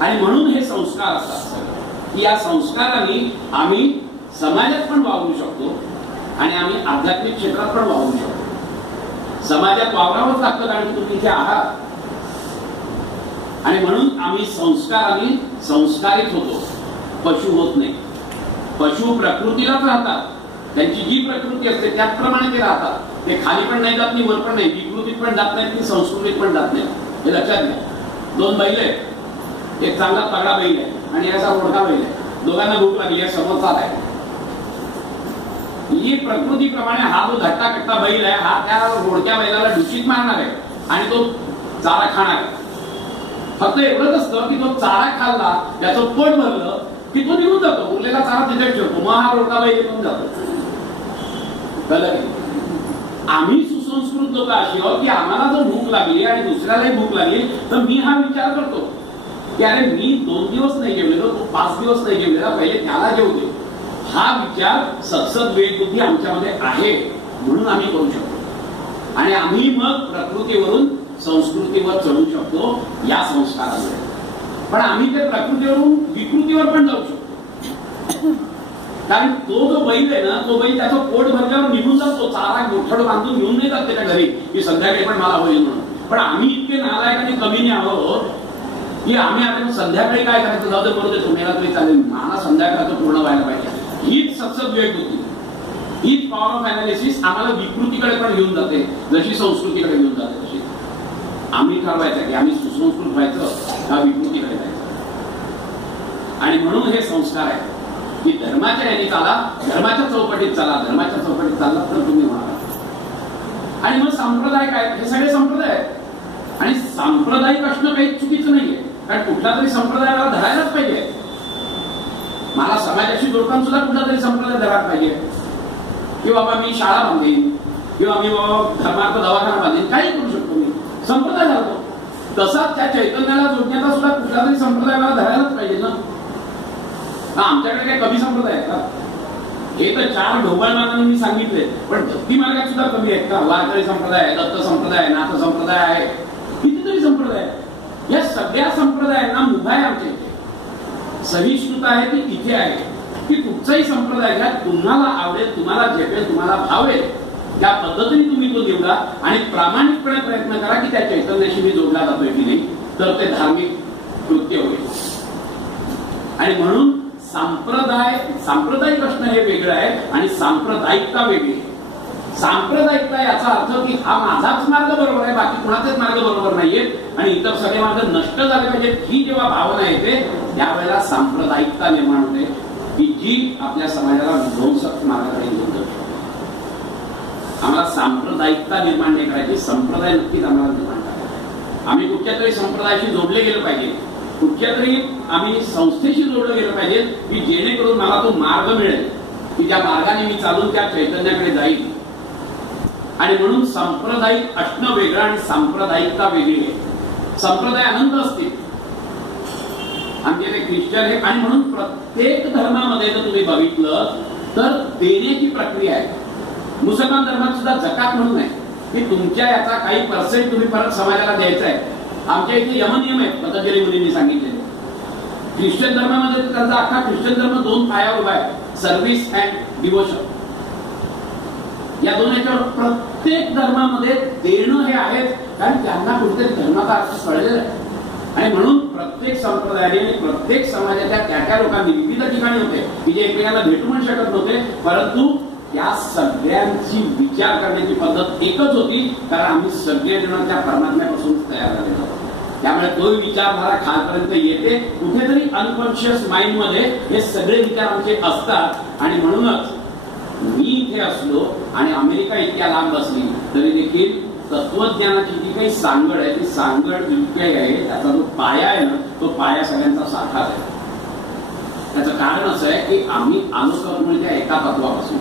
आणि म्हणून हे संस्कार असतात की या संस्काराने आम्ही समाजात पण वावरू शकतो आणि आम्ही आध्यात्मिक क्षेत्रात पण वावरू शकतो. समाजात वावरावंच लागतं कारण तुम्ही इथे आहात. आणि म्हणून आम्ही संस्काराने संस्कारित होतो, पशु होत नाही. पशु प्रकृतीलाच राहतात, त्यांची जी प्रकृती असते त्याप्रमाणे ते राहतात. ते खाली पण नाही जात नाही, वर पण नाही, विकृतीत पण जात नाही, संस्कृतीत पण जात नाही. हे लक्षात घ्या. दोन बैल आहेत, एक चांगला तगडा बैल आहे आणि याचा रोडका बैल आहे. दोघांना भूक लागली आहे, समोर चाल आहे. ही प्रकृतीप्रमाणे हा जो धट्टा कट्टा बैल आहे हा त्या रोडक्या बैलाला डुचीत मारणार आहे आणि तो चारा खाणार आहे. फक्त एवढंच असतं की तो चारा खाल्ला, त्याचं पोट भरलं की तो निघून जातो, उरलेला चारा तिथे ठेवतो, मग हा रोडका बैल निघून जातो. आम्ही सुसंस्कृत लोक अशी आहोत की आम्हाला जर भूक लागली आणि दुसऱ्यालाही भूक लागली तर मी हा विचार करतो की अरे मी 2 दिवस नाही जेवलेलो, तो 5 दिवस नाही जेवलेला, पहिले त्याला जेवू दे. हा विचार सत्सद विवेकबुद्धी आमच्यामध्ये आहे म्हणून आम्ही करू शकतो आणि आम्ही मग प्रकृतीवरून संस्कृतीवर चढू शकतो या संस्कारामुळे. पण आम्ही ते प्रकृतीवरून विकृतीवर पण जाऊ शकतो कारण तो जो बैल आहे ना, तो बैल त्याचं पोट भरल्यावर निघून जातो, चारा गोठड बांधून घेऊन नाही जात त्याच्या घरी की संध्याकाळी पण मला होईल म्हणून. पण आम्ही इतके नालायक आणि कमी नाही आहोत की आम्ही आता संध्याकाळी काय करायचं, जाऊ दे करू दे तुम्हाला तरी चालेल, मला संध्याकाळचं पूर्ण व्हायला पाहिजे. हीच सत्सद विवेक होती, हीच पॉवर ऑफ अनालिसिस आम्हाला विकृतीकडे पण घेऊन जाते, जशी संस्कृतीकडे घेऊन जाते. तशी आम्ही ठरवायचं की आम्ही सुसंस्कृत व्हायचं का विकृतीकडे जायचं. आणि म्हणून हे संस्कार आहे की धर्माच्या याने चाला, धर्माच्या चौकटीत चाला, धर्माच्या चौकटीत चालला तर तुम्ही होणार. आणि मग संप्रदाय काय, हे सगळे संप्रदाय आहेत आणि सांप्रदायिक असणं काही चुकीचं नाहीये कारण कुठला तरी संप्रदायाला धरायलाच पाहिजे. मला समाजाशी जोडताना सुद्धा कुठला तरी संप्रदाय धरायला पाहिजे की बाबा मी शाळा बांधेन किंवा मी बाबा धर्मार्थ दवाखाना बांधेन, काही करू शकतो मी, संप्रदाय धरतो. तसाच त्या चैतन्याला जोडण्याचा सुद्धा कुठला तरी संप्रदाय मला धरायलाच पाहिजे ना. आमच्याकडे काही कमी संप्रदाय आहेत का? हे तर 4 ढोबळ मार्गाने मी सांगितले, पण भक्ती मार्गात सुद्धा कमी आहेत का? वारकरी संप्रदाय आहे, दत्त संप्रदाय आहे, नाथ संप्रदाय आहे, कितीतरी संप्रदाय आहे. या सगळ्या संप्रदायांना मुभा आहे आमच्या इथे, सहिष्णुता आहे ती इथे आहे की कुठचाही संप्रदाय घ्या, तुम्हाला आवडेल, तुम्हाला झेपेल, तुम्हाला भावेल त्या पद्धतीने तुम्ही तो निवडा आणि प्रामाणिकपणे प्रयत्न करा की त्या चैतन्याशी मी जोडला जातोय की नाही, तर ते धार्मिक कृत्य होईल. आणि म्हणून सांप्रदायिक असणं हे वेगळं आहे आणि सांप्रदायिकता वेगळी आहे. सांप्रदायिकता याचा अर्थ की हा माझाच मार्ग बरोबर आहे, बाकी कुणाचेच मार्ग बरोबर नाहीयेत आणि इतर सगळे मार्ग नष्ट झाले पाहिजेत, ही जेव्हा भावना येते त्यावेळेला सांप्रदायिकता निर्माण होते की जी आपल्या समाजाला विध्वंसक मार्गाकडे घेऊन जाऊ शकते. आम्हाला सांप्रदायिकता निर्माण नाही करायची, संप्रदाय नक्कीच आम्हाला निर्माण करायचा. आम्ही कुठच्या तरी संप्रदायाशी जोडले गेलं पाहिजे, कुठच्या तरी आम्ही संस्थेशी जोडलं गेलं पाहिजे की जेणेकरून मला तो मार्ग मिळेल की त्या मार्गाने मी चालून त्या चैतन्याकडे जाईल. आणि म्हणून सांप्रदायिक असणं वेगळं आणि सांप्रदायिकता वेगळी आहे. संप्रदाय अनंत असतील, आमचे ते ख्रिश्चन आहे आणि म्हणून प्रत्येक धर्मामध्ये जर तुम्ही बघितलं तर देण्याची प्रक्रिया आहे. मुसलमान धर्मात सुद्धा जकात म्हणून आहे की तुमच्या याचा काही पर्सेंट तुम्ही परत समाजाला द्यायचा आहे. आमच्या इथे यमनियम आहेत पतंजली मुनींनी सांगितलेले. ख्रिश्चन धर्मामध्ये त्यांचा अख्खा ख्रिश्चन धर्म 2 पायावर उभा आहे, सर्व्हिस अँड डिवोशन. या 2 याच्यावर प्रत्येक धर्मामध्ये देणं हे आहेच कारण त्यांना कुठेतरी धर्माचा अर्थ कळलेला आहे. आणि म्हणून प्रत्येक संप्रदायाने प्रत्येक समाजाच्या त्या लोकांनी विविध ठिकाणी होते की जे एकमेकांना भेटू पण शकत नव्हते, परंतु त्या सगळ्यांची विचार करण्याची पद्धत एकच होती कारण आम्ही सगळेजण त्या परमात्म्यापासून तयार झालेलो आहोत. त्यामुळे तो विचारधारा खालपर्यंत येते, कुठेतरी अनकॉन्शियस माइंड मध्ये हे सगळे विचार आमचे असतात. आणि म्हणूनच मी इथे असलो आणि अमेरिका इतक्या लांब असली तरी देखील तत्वज्ञानाची जी काही सांगड आहे ती सांगड युक्ती आहे, त्याचा जो पाया आहे ना तो पाया सगळ्यांचा सारखाच आहे. त्याचं कारण असं आहे की आम्ही आलो त्या एका तत्वापासून